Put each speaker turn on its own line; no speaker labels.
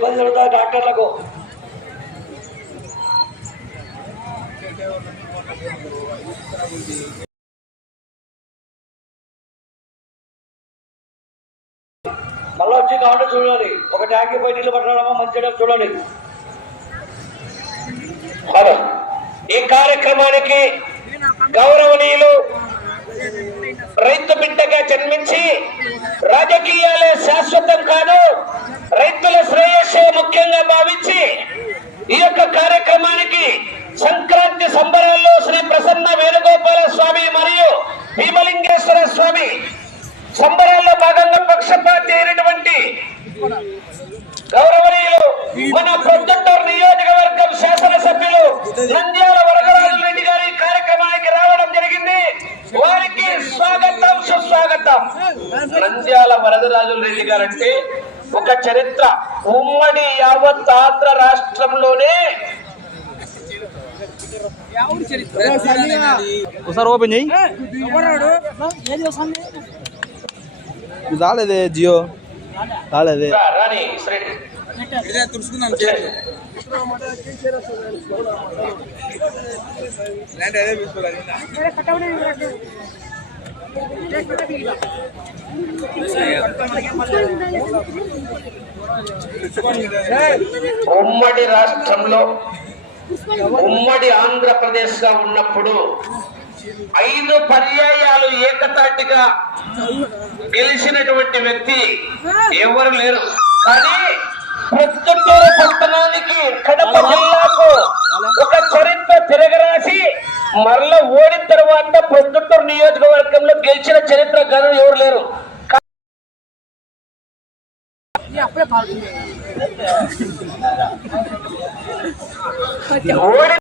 ఇబ్బంది జరుగుతుంది డాక్టర్లకు. మళ్ళీ వచ్చి కావడం చూడాలి. ఒక ట్యాంక్ పై నీళ్ళు పట్టడమో మంచిగా చూడండి
హలో ఈ కార్యక్రమానికి గౌరవనీయులు రైతు బిడ్డగా జన్మించి రాజకీయాలే శాశ్వతం కాదు. భావించి ఈ యొక్క కార్యక్రమానికి సంక్రాంతి సంబరాల్లో శ్రీ ప్రసన్న వేణుగోపాల స్వామి మరియు భీమలింగేశ్వర స్వామి సంబరాల్లో భాగంగా పక్షపాతి అయినటువంటి గౌరవనీయులు మన ప్రొద్దుటూరు నియోజకవర్గం శాసనసభ్యులు నంద్యాల వరగరాజు రెడ్డి గారి కార్యక్రమానికి రావడం జరిగింది. వారికి స్వాగతం సుస్వాగతం. నంద్యాల వరదరాజు రెడ్డి గారు అంటే ఒక చరిత్ర. ఉమ్మడి యావత్ ఆంధ్ర రాష్ట్రంలోనే.
ఒకసారి ఓపెన్ రాలేదే జియో. రాలేదే.
ఉమ్మడి రాష్ట్రంలో ఉమ్మడి ఆంధ్రప్రదేశ్గా ఉన్నప్పుడు ఐదు పర్యాయాలు ఏకతాటిగా గెలిచినటువంటి వ్యక్తి ఎవరు లేరు. కానీ ప్రస్తుత పట్టణానికి కడప జిల్లాకు మరల ఓడిన తర్వాత ప్రొద్దుటూరు నియోజకవర్గంలో గెలిచిన చరిత్ర గను ఎవరు లేరు? ఓడి